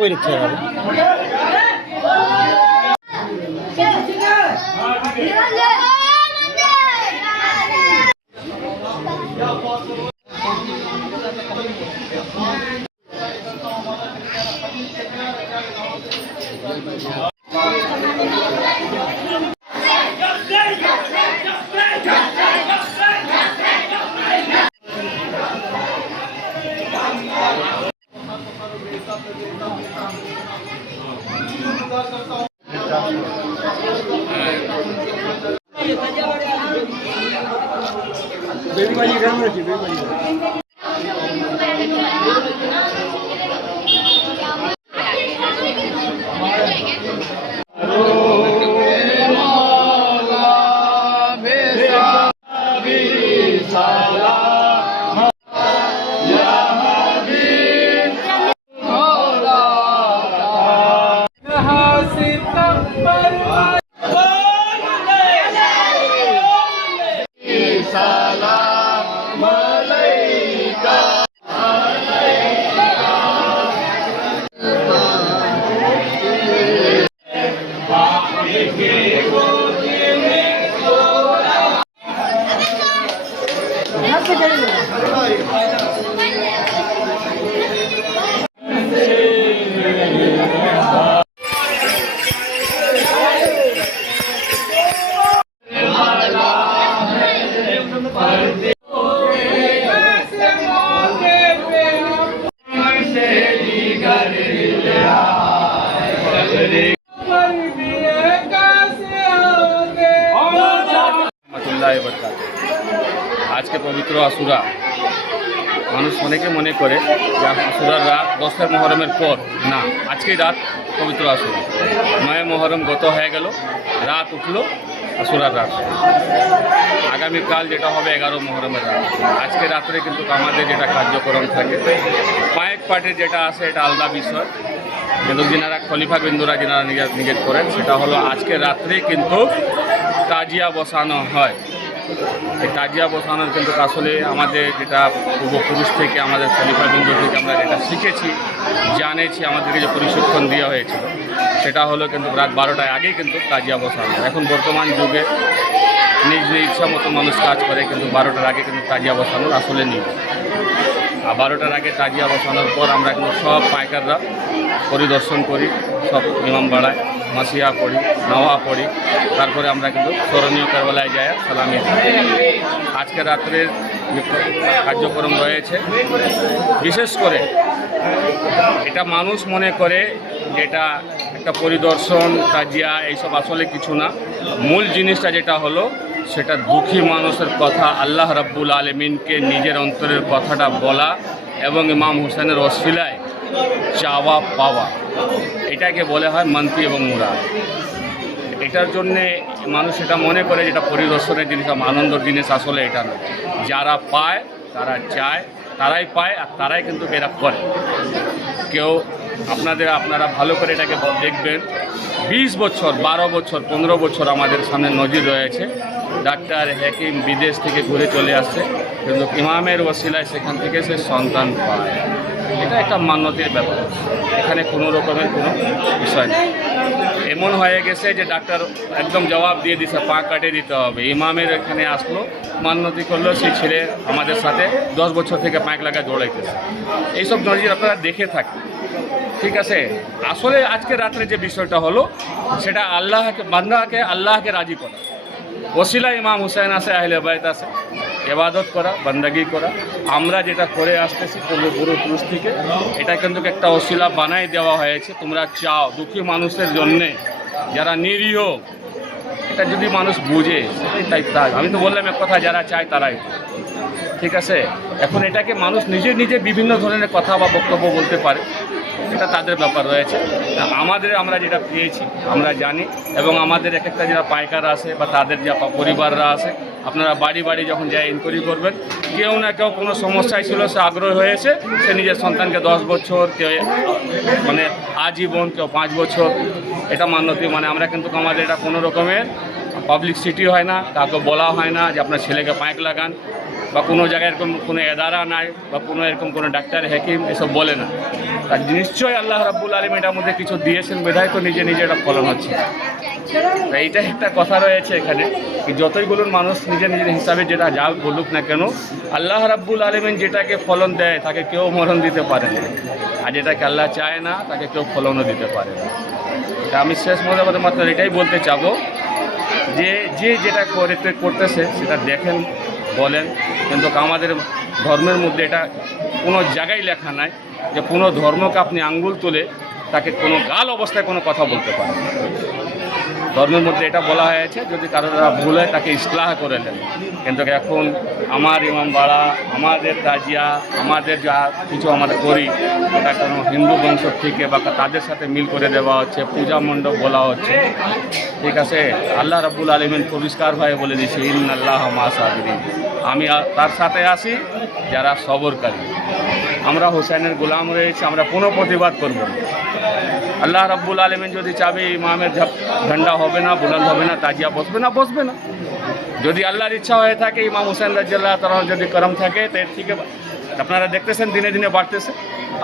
করে দিচ্ছে হবে। बेबी भाजी घर में रखी बेबी भाजी आज के पवित्र आशुरा मानुष अनेके मने करे आशुरार रात 10 मुहर्रमेर पर ना आज के रात पवित्र आशुरा 9 मुहर्रम गत हो गेल रात उठलो आशुरार रात आगामी काल जेटा होबे 11 मुहर्रमेर रात आज के रात्रे किन्तु आमादेर जेटा कार्यक्रम थाके पायक पार्टिर जेटा आछे एटा आलादा विषय किन्तु जिनारा खलिफा बिंदुरा जिनारा नियत करेन सेटा हलो आज के रात्रे किन्तु ताजिया बसानो हय ताजिया बसानोर किन्तु आसले आमादेर जेटा पूर्वपुरुष थेके आमादेर खलिफा बिंदु थेके आमरा जेटा शिखेछि जानेछि आमादेरके जे प्रशिक्षण देওয়া হয়েছিল সেটা হলো কিন্তু রাত 12টার আগেই কিন্তু তাজিয়া বসানো। এখন বর্তমান যুগে নিজ ইচ্ছা মতো মানুষ কাজ করে কিন্তু 12টার আগে কিন্তু তাজিয়া বসানোর আসলে নিয়ম। আর 12টার আগে তাজিয়া বসানোর পর আমরা কিন্তু সব পাইকাররা পরিদর্শন করি, সব ইমাম বাড়ায়, মাসিয়া পড়ি, নাওয়া পড়ি, তারপরে আমরা কিন্তু স্মরণীয় কারবালায় যাই সালামি। আজকে রাত্রের কার্যক্রম রয়েছে। বিশেষ করে এটা মানুষ মনে করে যেটা একটা পরিদর্শন তাজিয়া এইসব আসলে কিছু না। মূল জিনিসটা যেটা হলো সেটা দুঃখী মানুষের কথা আল্লাহ রাব্বুল আলামিনকে নিজের অন্তরের কথাটা বলা এবং ইমাম হুসেনের ওসিলায় চাওয়া পাওয়া, এটাকে বলে হয় মানতি এবং মুরাদ। এটার জন্যে মানুষ এটা মনে করে যেটা পরিদর্শনের জিনিস, আনন্দের জিনিস, আসলে এটা না। যারা পায় তারা চায়, তারাই পায় আর তারাই কিন্তু এরা করে। কেউ আপনারা ভালো করে এটাকে দেখবেন। 20 বছর, 12 বছর, 15 বছর আমাদের সামনে নজির রয়েছে। ডাক্তার হাকিম বিদেশ থেকে ঘুরে চলে আসছে কিন্তু ইমামের ওসিলায় সেখান থেকে সে সন্তান পায়। এটা একটা মান্যতের ব্যাপার, এখানে কোনো রকমের কোনো বিষয় নেই। এমন হয়ে গেছে যে ডাক্তার একদম জবাব দিয়ে দিছে পা কাটে দিতে হবে। ইমামের এখানে আসলো, মান্যতি করলো, সেই ছেলে আমাদের সাথে 10 বছর থেকে পাঁক লাগায় দৌড়াইতেছে। এইসব নজির আপনারা দেখে থাকেন, ঠিক আছে। আসলে আজকে রাত্রে যে বিষয়টা হলো সেটা বান্দাকে আল্লাহকে রাজি করা। ওসিলা ইমাম হুসেন আছে, আহলে বাইত আছে, ইবাদত করা, বান্দাগি করা। আমরা যেটা করে আসতেছি পূর্বপুরুষ থেকে, এটা কিন্তু একটা ওসিলা বানাই দেওয়া হয়েছে। তোমরা চাও দুঃখী মানুষের জন্যে, যারা নিরীহ, এটা যদি মানুষ বুঝে সেটাই তাই। আমি তো বললাম এক কথা, যারা চায় তারাই, ঠিক আছে। এখন এটাকে মানুষ নিজে বিভিন্ন ধরনের কথা বা বক্তব্য বলতে পারে, এটা তাদের ব্যাপার রয়েছে। আমরা যেটা পেয়েছি আমরা জানি, এবং আমাদের এক একটা যারা পাইকার আছে বা তাদের যা পরিবাররা আছে, আপনারা বাড়ি বাড়ি যখন যাই ইনকোয়ারি করবেন, কেউ না কেউ কোনো সমস্যায় ছিল, সে আগ্রহ হয়েছে, সে নিজের সন্তানকে 10 বছর, কেউ মানে আজীবন, কেউ 5 বছর, এটা মান্যতি। মানে আমরা কিন্তু আমাদের এটা কোনো রকমের পাবলিসিটি হয় না, কাউকে বলা হয় না যে আপনার ছেলেকে পাইক লাগান, বা কোনো জায়গায় এরকম কোনো এদারা নাই, বা কোনো এরকম কোনো ডাক্তার হাকিম এসব বলে না। আর নিশ্চয়ই আল্লাহ রাব্বুল আলামিন এটার মধ্যে কিছু দিয়েছেন, বিধায় তো নিজে নিজে এটা ফলন হচ্ছে। তো এইটা একটা কথা রয়েছে এখানে, কি যতই বলুন মানুষ নিজের নিজের হিসাবে যেটা যা বলুক না কেন, আল্লাহ রাব্বুল আলামিন যেটাকে ফলন দেয় তাকে কেউ মরণ দিতে পারে না, আর যেটাকে আল্লাহ চায় না তাকে কেউ ফলনও দিতে পারে না। তা আমি শেষ মধ্যে মাত্র এটাই বলতে চাবো যে যে যেটা করতেছে সেটা দেখেন, বলেন, কিন্তু আমাদের ধর্মের মধ্যে এটা কোনো জায়গায় লেখা নাই যে কোনো ধর্মকে আপনি আঙ্গুল তুলে তাকে কোনো গাল অবস্থায় কোনো কথা বলতে পারেন। ধর্মের মধ্যে এটা বলা হয়েছে যদি কারো দ্বারা ভুল হয় তাকে ইসলাহ করে নেন, কিন্তু এখন আমার ইমামবাড়া, আমাদের তাজিয়া, আমাদের যা কিছু আমরা করি এটা কোনো হিন্দু বংশ থেকে বা তাদের সাথে মিল করে দেওয়া হচ্ছে, পূজা মণ্ডপ বলা হচ্ছে। ঠিক আছে, আল্লাহ রাব্বুল আলামিন পরিষ্কারভাবে বলে দিয়েছে ইন্নাল্লাহ মা সাবিরিন, আমি তার সাথে আছি যারা সবরকারী। আমরা হোসেনের গোলাম রয়েছি, আমরা কোনো প্রতিবাদ করব না। আল্লাহ রাব্বুল আলামিন যদি চাবে ইমামের ঝান্ডা হবে না, বুলন্দ হবে না, তাজিয়া বসবে না। যদি আল্লাহর ইচ্ছা হয়ে থাকে ইমাম হোসেন রাদিয়াল্লাহু তাআলা যদি করম থাকে তো এর থেকে আপনারা দেখতেছেন দিনে দিনে বাড়তেছে,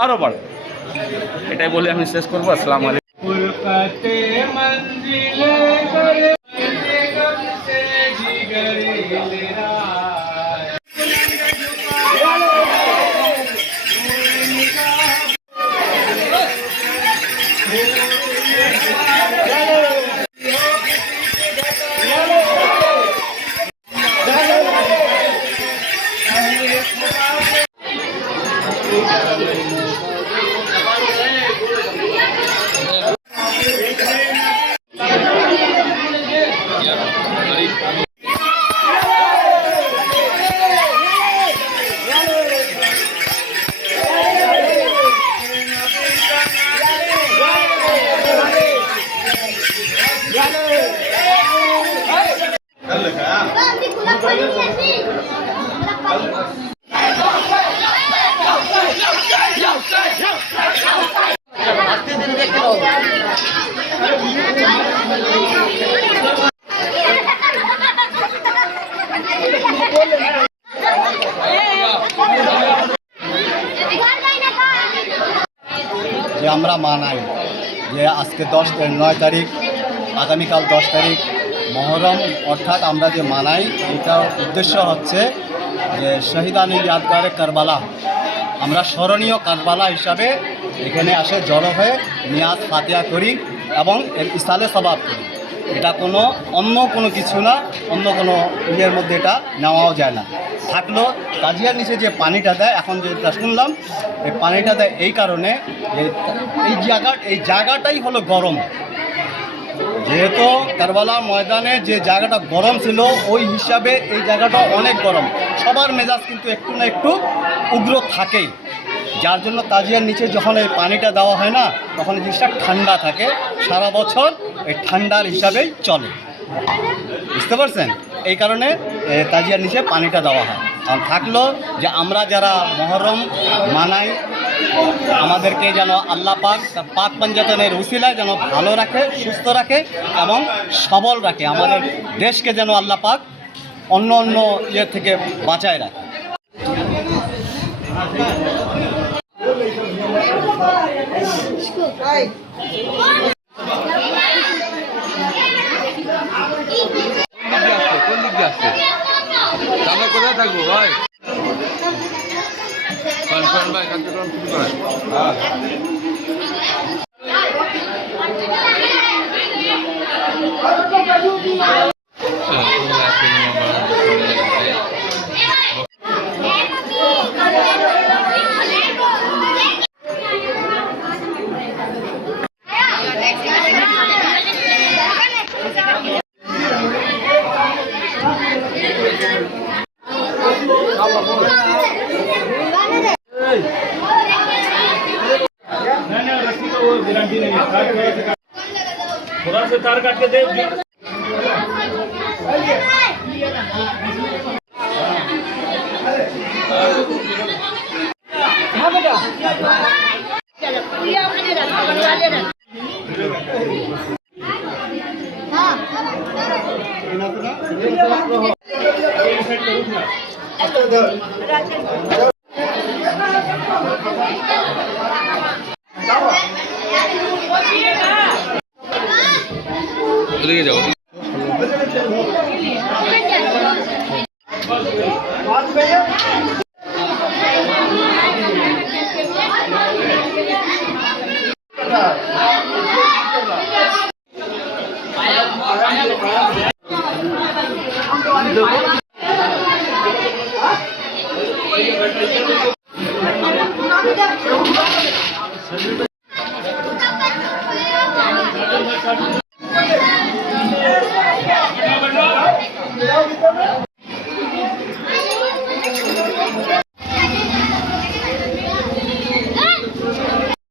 আরও বাড়বে। এটাই বলে আমি শেষ করবো। আসসালামু আলাইকুম। যে আমরা মানাই যে আজকে 9 তারিখ, আগামীকাল 10 তারিখ মহরম, অর্থাৎ আমরা যে মানাই এটার উদ্দেশ্য হচ্ছে যে শহীদানি ইয়াদগারে কারবালা, আমরা স্মরণীয় কারবালা হিসাবে এখানে আসে জড়ো হয়ে নিয়াজ ফাতিহা করি এবং এর ইসালে সবাব করি। এটা অন্য কোনো কিছু না, অন্য কোনো ইয়ের মধ্যে এটা নেওয়াও যায় না। থাকলো তাজিয়ার নিচে যে পানিটা দেয়, এখন যেটা শুনলাম এই পানিটা দেয় এই কারণে যে এই জায়গাটাই হলো গরম। যেহেতু কারবালা ময়দানে যে জায়গাটা গরম ছিল ওই হিসাবে এই জায়গাটা অনেক গরম, সবার মেজাজ কিন্তু একটু না একটু উগ্র থাকেই, যার জন্য তাজিয়ার নিচে যখন এই পানিটা দেওয়া হয় না তখন এই জিনিসটা ঠান্ডা থাকে, সারা বছর এই ঠান্ডার হিসাবেই চলে। বুঝতে পারছেন? এই কারণে তাজিয়ার নিচে পানিটা দেওয়া হয়। আর থাকলো যে আমরা যারা মহরম মানাই, আমাদেরকে যেন আল্লাহ পাক পাক পাঞ্জাতনের উসিলায় যেন ভালো রাখে, সুস্থ রাখে এবং সবল রাখে, আমাদের দেশকে যেন আল্লাহ পাক অন্য ইয়ে থেকে বাঁচায় রাখে। কোন দিক দিয়ে আসছে? আমরা কোথায় থাকবো ভাই? ভাই কার্যক্রম শুরু করেন। थोड़ा से तार काट के दे। ওদিকে যাও